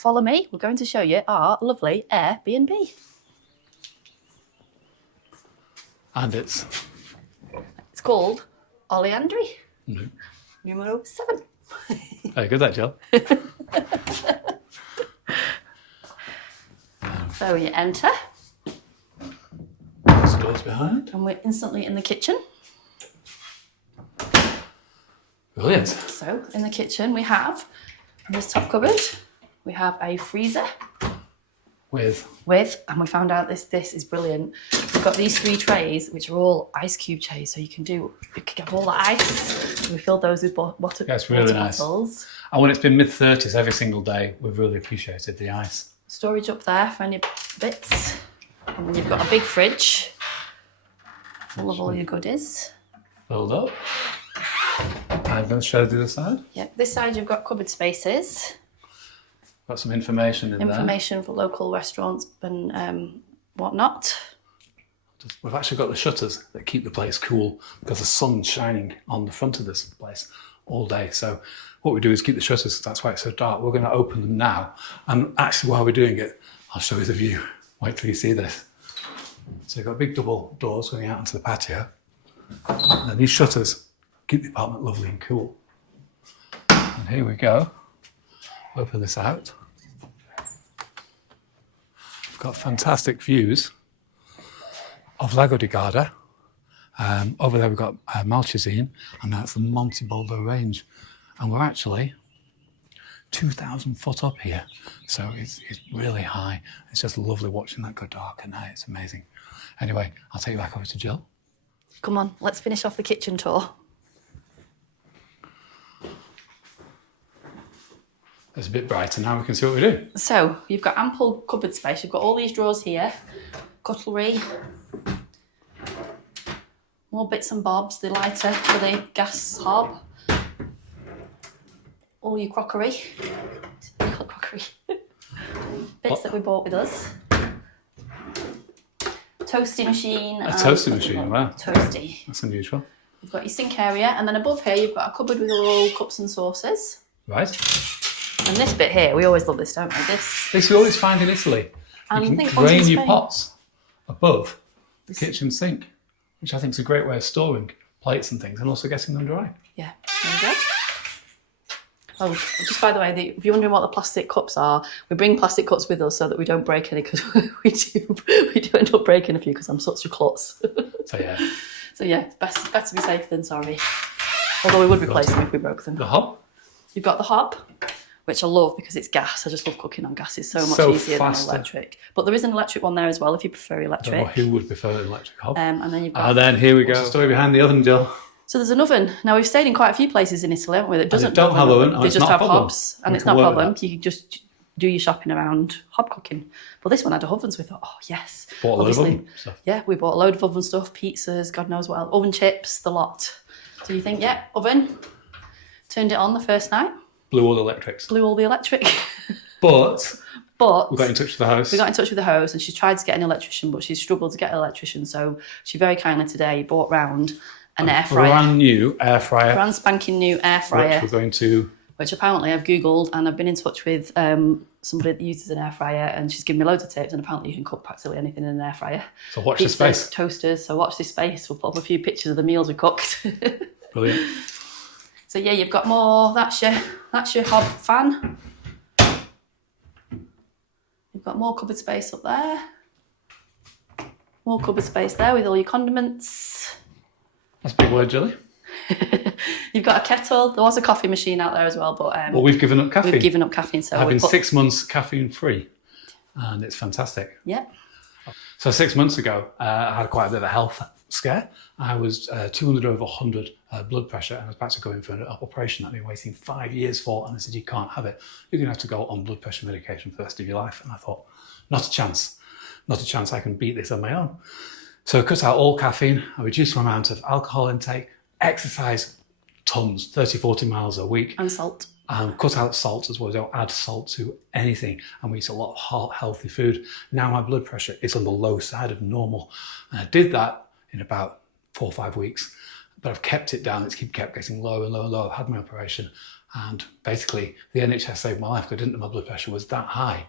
follow me. We're going to show you our lovely Airbnb. And it's called Oleandry. No. Numero 7. Very good, that, Jill. So you enter. Doors behind. And we're instantly in the kitchen. Brilliant. So in the kitchen we have, in this top cupboard, we have a freezer. With, and we found out this is brilliant. We've got these 3 trays, which are all ice cube trays, so you can get all the ice. So we filled those with water, that's really nice. bottles. And when it's been mid-30s every single day, we've really appreciated the ice. Storage up there for any bits. And then you've got a big fridge full of all your goodies. Filled up. I'm going to show the other side. Yeah, this side you've got cupboard spaces. Got some information in there. Information for local restaurants and whatnot. We've actually got the shutters that keep the place cool because the sun's shining on the front of this place all day. So what we do is keep the shutters, that's why it's so dark. We're going to open them now. And actually while we're doing it, I'll show you the view. Wait till you see this. So you've got big double doors going out into the patio. And these shutters keep the apartment lovely and cool. And here we go. Open this out. We've got fantastic views of LAKE GARDA. Over there we've got Malchazine, and that's the Monte Baldo range. And we're actually 2,000 foot up here. So it's really high. It's just lovely watching that go dark at night. It's amazing. Anyway, I'll take you back over to Jill. Come on, let's finish off the kitchen tour. It's a bit brighter now, we can see what we do. So you've got ample cupboard space. You've got all these drawers here, cutlery, more bits and bobs, the lighter for the gas hob, all your crockery, bits that we bought with us. Toasty machine. A toasty machine, wow. Toasty. That's unusual. You've got your sink area, and then above here you've got a cupboard with all cups and saucers. Right. And this bit here, we always love this, don't we? This we always find in Italy. And you I can think drain your pots above the kitchen sink, which I think is a great way of storing plates and things and also getting them dry. Yeah, there we go. Oh, just by the way, if you're wondering what the plastic cups are, we bring plastic cups with us so that we don't break any, because we do end up breaking a few because I'm such a klutz. So yeah, it's better to be safe than sorry. Although we would replace them if we broke them. The hob? You've got the hob, which I love because it's gas. I just love cooking on gas. It's so much easier than electric. But there is an electric one there as well if you prefer electric. Well, who would prefer an electric hob? And then you've got... then here we go. What's the story behind the oven, Jill? So there's an oven. Now we've stayed in quite a few places in Italy, haven't we? That doesn't don't have oven. They just have hobs, and it's not a problem. You can just do your shopping around hob cooking. But this one had ovens. We thought, oh yes. Bought a load of oven stuff. Yeah, we bought a load of oven stuff, pizzas, God knows what else, oven chips, the lot. So you think, yeah, oven. Turned it on the first night. Blew all the electrics. Blew all the electric. But we got in touch with the host. We got in touch with the host, and she tried to get an electrician, but she struggled to get an electrician. So she very kindly today brought round an air fryer. Brand new air fryer. Brand spanking new air fryer. Which we're going to... Which apparently I've Googled, and I've been in touch with somebody that uses an air fryer, and she's given me loads of tips, and apparently you can cook practically anything in an air fryer. So watch this space. Toasters, so watch this space. We'll put up a few pictures of the meals we cooked. Brilliant. So yeah, you've got more, that's your hob fan. You've got more cupboard space up there. More cupboard space there with all your condiments. That's a big word, Jilly. You've got a kettle. There was a coffee machine out there as well, but well, we've given up caffeine. We've given up caffeine, so I've been 6 months caffeine free, and it's fantastic. Yeah. So 6 months ago, I had quite a bit of a health scare. I was 200 over 100 blood pressure, and I was about to go in for an operation that I've been waiting 5 years for. And they said, you can't have it. You're going to have to go on blood pressure medication for the rest of your life. And I thought, not a chance. Not a chance I can beat this on my own. So I cut out all caffeine. I reduced my amount of alcohol intake, exercise tons, 30, 40 miles a week. And salt. And cut out salt as well. Don't add salt to anything. And we eat a lot of healthy food. Now my blood pressure is on the low side of normal. And I did that in about 4 or 5 weeks. But I've kept it down. It's kept getting lower and lower and lower. I've had my operation. And basically, the NHS saved my life because I didn't know my blood pressure was that high.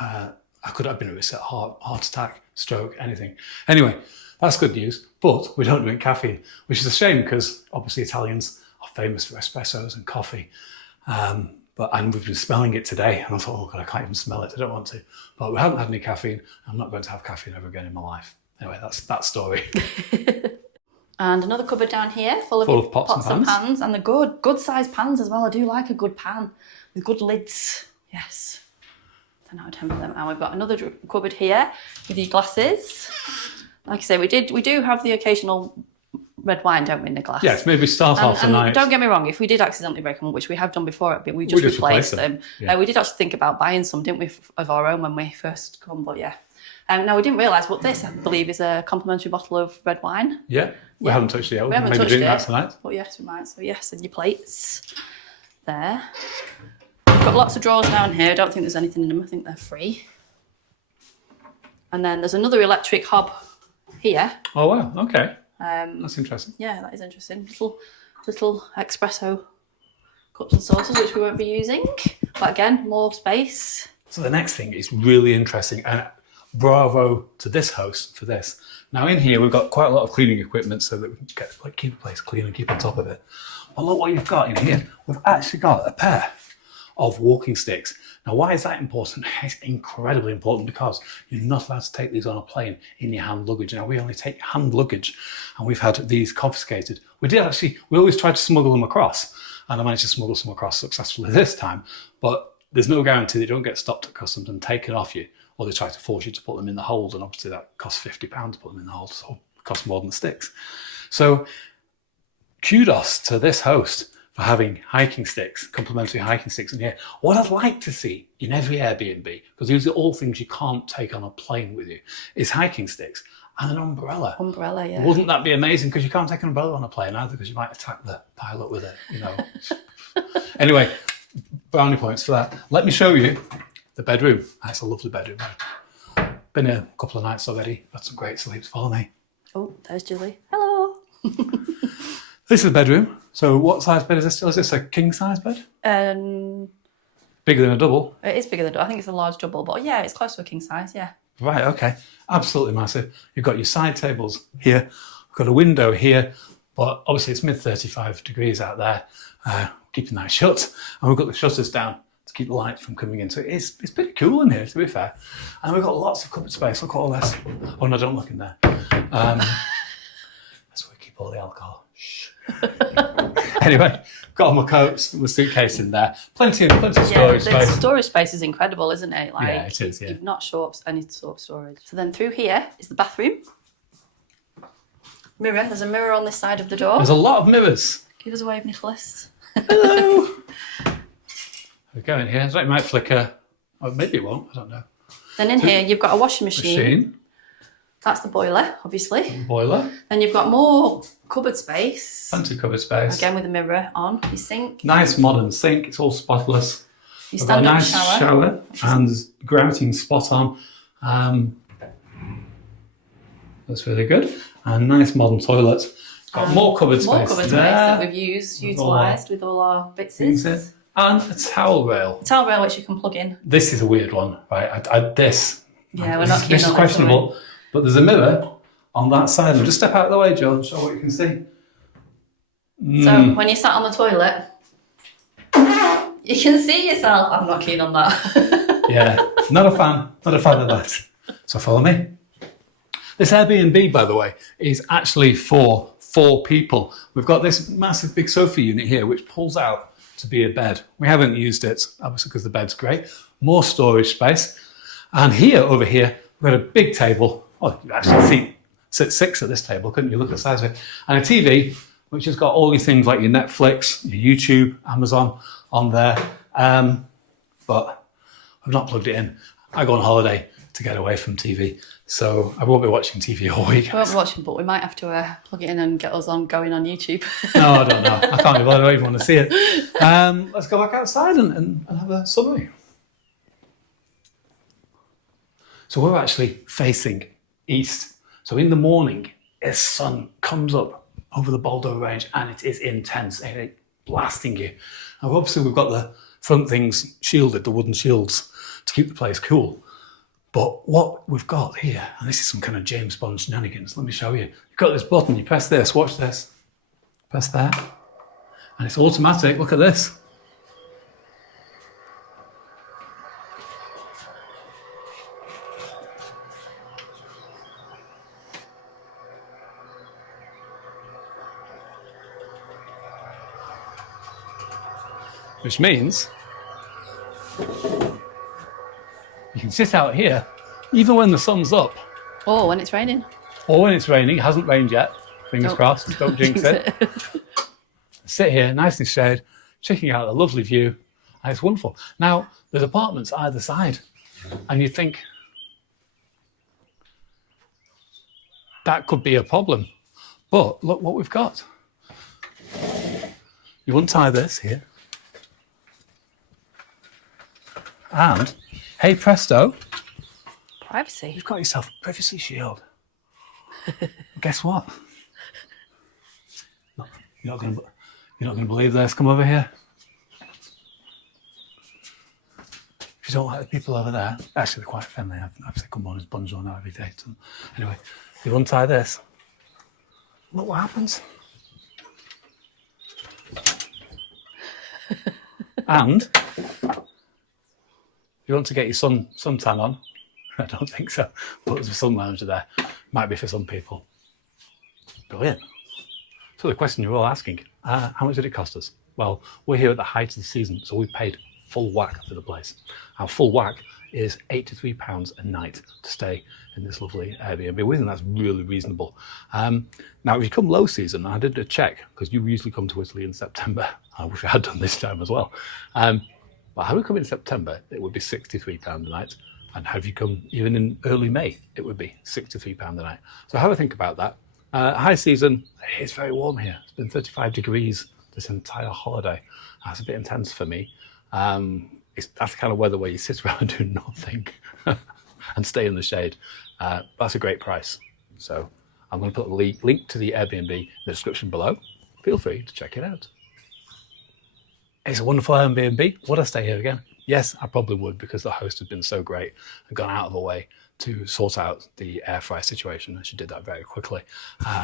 I could have been at risk of heart attack, stroke, anything. Anyway, that's good news. But we don't drink caffeine, which is a shame because obviously Italians are famous for espressos and coffee. And we've been smelling it today, and I thought, oh God, I can't even smell it. I don't want to. But we haven't had any caffeine. I'm not going to have caffeine ever again in my life. Anyway, that's that story. And another cupboard down here full of pots and pans. And the good sized pans as well. I do like a good pan with good lids. Yes. 10 out of 10 for them. And we've got another cupboard here with your glasses. Like I say, we do have the occasional red wine, don't we, in the glass? Yes, maybe start off the night. Don't get me wrong, if we did accidentally break them, which we have done before, we just replaced them. Yeah. We did actually think about buying some, didn't we, of our own when we first come, but yeah. Now, we didn't realise, but this, I believe, is a complimentary bottle of red wine. Yeah, we haven't touched it yet. We haven't maybe touched doing it, that tonight. But yes, we might. So yes, and your plates there. We've got lots of drawers down here. I don't think there's anything in them. I think they're free. And then there's another electric hob here. Oh, wow. Okay. That's interesting. Yeah, that is interesting. Little espresso cups and saucers, which we won't be using. But again, more space. So the next thing is really interesting, and bravo to this host for this. Now in here, we've got quite a lot of cleaning equipment so that we can keep the place clean and keep on top of it. But look what you've got in here. We've actually got a pair of walking sticks. Now, why is that important? It's incredibly important because you're not allowed to take these on a plane in your hand luggage. Now, we only take hand luggage, and we've had these confiscated. We always tried to smuggle them across, and I managed to smuggle some across successfully this time, but there's no guarantee they don't get stopped at customs and taken off you, or they try to force you to put them in the hold, and obviously that costs £50 to put them in the hold, so it costs more than the sticks. So kudos to this host for having hiking sticks, complimentary hiking sticks in here. What I'd like to see in every Airbnb, because these are all things you can't take on a plane with you, is hiking sticks and an umbrella. Umbrella, yeah. Wouldn't that be amazing? Because you can't take an umbrella on a plane either, because you might attack the pilot with it, you know. Anyway, brownie points for that. Let me show you the bedroom. It's a lovely bedroom. Been here a couple of nights already. Had some great sleeps. Follow me. Oh, there's Julie. Hello. This is the bedroom. So what size bed is this? Is this a king size bed? Bigger than a double? It is bigger than a double. I think it's a large double, but yeah, it's close to a king size, yeah. Right, okay. Absolutely massive. You've got your side tables here. We've got a window here, but obviously it's mid 35 degrees out there. Keeping that shut. And we've got the shutters down to keep the light from coming in. So it's pretty cool in here, to be fair. And we've got lots of cupboard space. Look at all this. Oh no, don't look in there. That's where we keep all the alcohol. Shh. Anyway, got all my coats and the suitcase in there. Plenty of storage space. The storage space is incredible, isn't it? Like, yeah, it is, yeah. You've not short any sort of storage. So then through here is the bathroom. Mirror. There's a mirror on this side of the door. There's a lot of mirrors. Give us a wave, Nicholas. Hello. We go in here. So it might flicker. Or maybe it won't. I don't know. Then in here you've got a washing machine. That's the boiler, obviously. Boiler. Then you've got more cupboard space. Plenty of cupboard space. Again with a mirror on. Your sink. Nice modern sink. It's all spotless. Your We've got a stand-up nice shower and grouting spot on. That's really good. And nice modern toilet. Got more cupboard space. More cupboard space that we've utilised with all our bitses. And a towel rail. A towel rail which you can plug in. This is a weird one, right? We're not keen on this is questionable, but there's a mirror on that side. And just step out of the way, Joe, and show what you can see. So when you sat on the toilet, you can see yourself. I'm not keen on that. Yeah, not a fan of that. So follow me. This Airbnb, by the way, is actually for 4 people. We've got this massive big sofa unit here, which pulls out to be a bed. We haven't used it, obviously, because the bed's great. More storage space. And here, over here, we've got a big table. Well, you actually sit 6 at this table, couldn't you? Look at the size of it. And a TV, which has got all your things like your Netflix, your YouTube, Amazon on there. But I've not plugged it in. I go on holiday to get away from TV. So I won't be watching TV all week. I won't be watching, but we might have to plug it in and get us going on YouTube. No, I don't know. I can't be bothered. I don't even want to see it. Let's go back outside and have a summary. So we're actually facing east. So in the morning, the sun comes up over the Boldo Range and it is intense. And it blasting you. And obviously we've got the front things shielded, the wooden shields, to keep the place cool. But what we've got here, and this is some kind of James Bond shenanigans, let me show you. You've got this button, you press this, watch this. Press that, and it's automatic, look at this. Which means you can sit out here even when the sun's up. Oh, when it's raining. Or when it's raining. It hasn't rained yet. Fingers crossed. Don't jinx it. Sit here, nice and shade, checking out a lovely view. And it's wonderful. Now, there's apartments either side. And you think that could be a problem. But look what we've got. You untie this here. And, hey presto, Privacy. you've got yourself a privacy shield. Guess what? You're not going to believe this. Come over here. If you don't like the people over there, actually they're quite friendly. I've said come on, it's bonjour now every day. So, anyway, you untie this. Look what happens. And you want to get your suntan on? I don't think so. But there's a sun lounger there. Might be for some people. Brilliant. So the question you're all asking, how much did it cost us? Well, we're here at the height of the season, so we paid full whack for the place. Our full whack is £83 a night to stay in this lovely Airbnb. We think that's really reasonable. Now, if you come low season, I did a check, because you usually come to Italy in September. I wish I had done this time as well. But had we come in September, it would be £63 a night. And have you come even in early May, it would be £63 a night. So have a think about that. High season, it's very warm here. It's been 35 degrees this entire holiday. That's a bit intense for me. That's the kind of weather where you sit around and do nothing and stay in the shade. That's a great price. So I'm going to put a link to the Airbnb in the description below. Feel free to check it out. It's a wonderful Airbnb. Would I stay here again? Yes, I probably would, because the host has been so great and gone out of her way to sort out the air fryer situation. And she did that very quickly.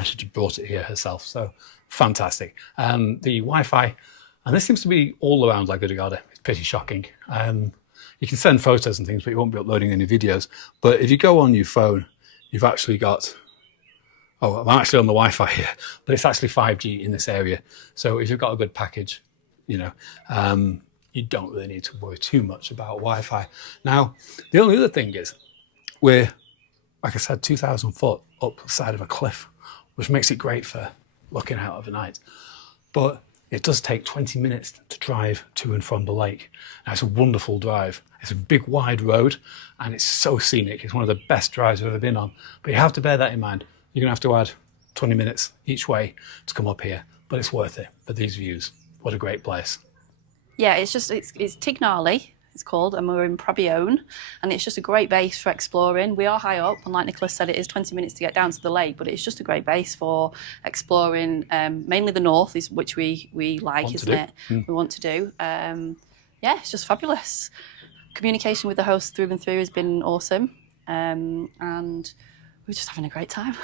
She just brought it here herself. So fantastic. The Wi-Fi, and this seems to be all around LAKE GARDA. It's pretty shocking. You can send photos and things, but you won't be uploading any videos. But if you go on your phone, you've actually got, oh, I'm actually on the Wi-Fi here, but it's actually 5G in this area. So if you've got a good package, you don't really need to worry too much about Wi-Fi. Now, the only other thing is we're, like I said, 2,000 foot up the side of a cliff, which makes it great for looking out overnight. But it does take 20 minutes to drive to and from the lake. Now, it's a wonderful drive. It's a big, wide road, and it's so scenic. It's one of the best drives I've ever been on. But you have to bear that in mind. You're going to have to add 20 minutes each way to come up here, but it's worth it for these views. What a great place. Yeah, it's Tignali, it's called, and we're in Patio, and it's just a great base for exploring. We are high up, and like Nicholas said, it is 20 minutes to get down to the lake, but it's just a great base for exploring, mainly the north, which we like, isn't it? We want to do. Yeah, it's just fabulous. Communication with the host through and through has been awesome, and we're just having a great time.